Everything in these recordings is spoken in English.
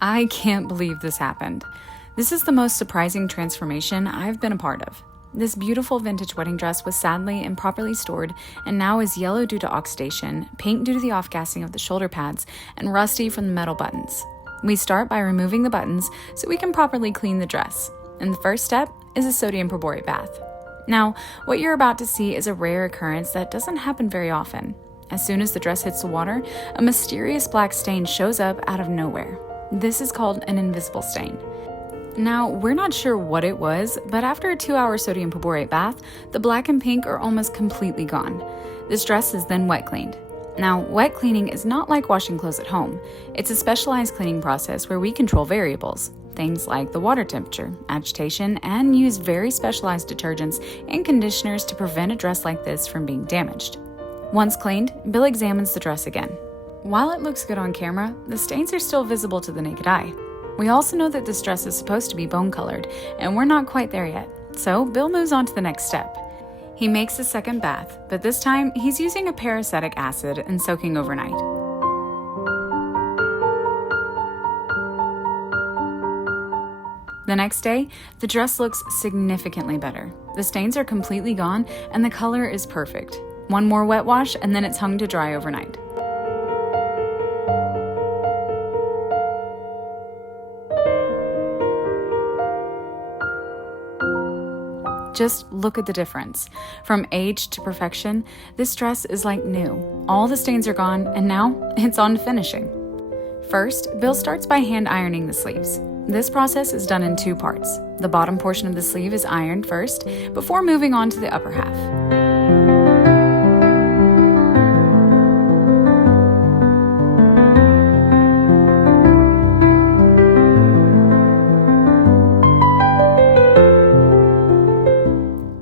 I can't believe this happened. This is the most surprising transformation I've been a part of. This beautiful vintage wedding dress was sadly improperly stored and now is yellow due to oxidation, pink due to the off-gassing of the shoulder pads, and rusty from the metal buttons. We start by removing the buttons so we can properly clean the dress, and the first step is a sodium perborate bath. Now, what you're about to see is a rare occurrence that doesn't happen very often. As soon as the dress hits the water, a mysterious black stain shows up out of nowhere. This is called an invisible stain. Now, we're not sure what it was, but after a 2-hour sodium perborate bath, the black and pink are almost completely gone. This dress is then wet cleaned. Now, wet cleaning is not like washing clothes at home. It's a specialized cleaning process where we control variables, things like the water temperature, agitation, and use very specialized detergents and conditioners to prevent a dress like this from being damaged. Once cleaned, Bill examines the dress again. While it looks good on camera, the stains are still visible to the naked eye. We also know that this dress is supposed to be bone-colored, and we're not quite there yet, so Bill moves on to the next step. He makes a second bath, but this time he's using a peracetic acid and soaking overnight. The next day, the dress looks significantly better. The stains are completely gone, and the color is perfect. One more wet wash, and then it's hung to dry overnight. Just look at the difference. From age to perfection, this dress is like new. All the stains are gone, and now it's on to finishing. First, Bill starts by hand ironing the sleeves. This process is done in 2 parts. The bottom portion of the sleeve is ironed first, before moving on to the upper half.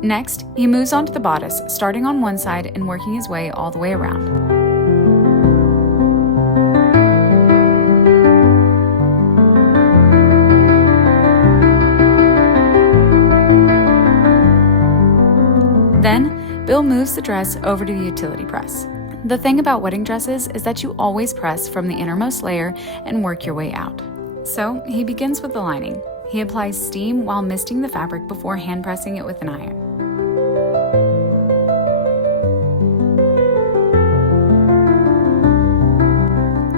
Next, he moves on to the bodice, starting on one side and working his way all the way around. Then, Bill moves the dress over to the utility press. The thing about wedding dresses is that you always press from the innermost layer and work your way out. So, he begins with the lining. He applies steam while misting the fabric before hand pressing it with an iron.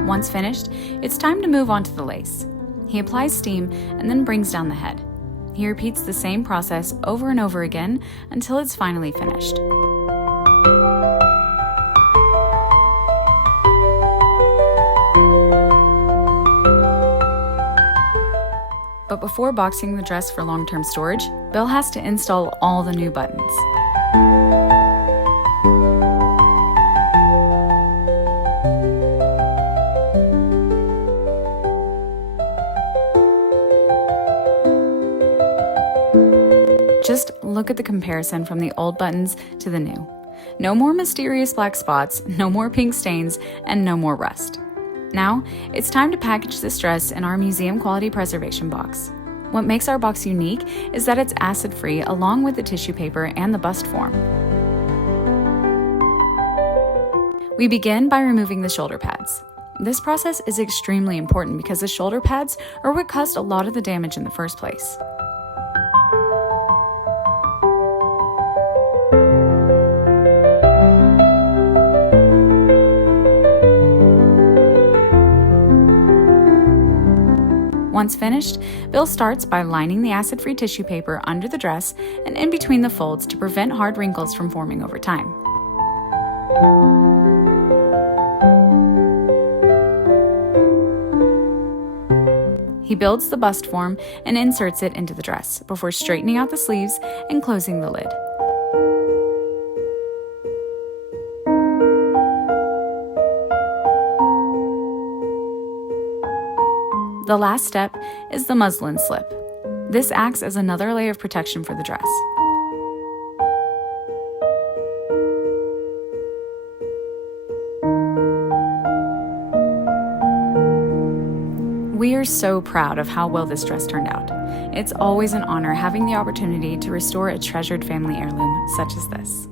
Once finished, it's time to move on to the lace. He applies steam and then brings down the head. He repeats the same process over and over again until it's finally finished. But before boxing the dress for long-term storage, Bill has to install all the new buttons. Just look at the comparison from the old buttons to the new. No more mysterious black spots, no more pink stains, and no more rust. Now, it's time to package this dress in our museum quality preservation box. What makes our box unique is that it's acid-free along with the tissue paper and the bust form. We begin by removing the shoulder pads. This process is extremely important because the shoulder pads are what caused a lot of the damage in the first place. Once finished, Bill starts by lining the acid-free tissue paper under the dress and in between the folds to prevent hard wrinkles from forming over time. He builds the bust form and inserts it into the dress before straightening out the sleeves and closing the lid. The last step is the muslin slip. This acts as another layer of protection for the dress. We are so proud of how well this dress turned out. It's always an honor having the opportunity to restore a treasured family heirloom such as this.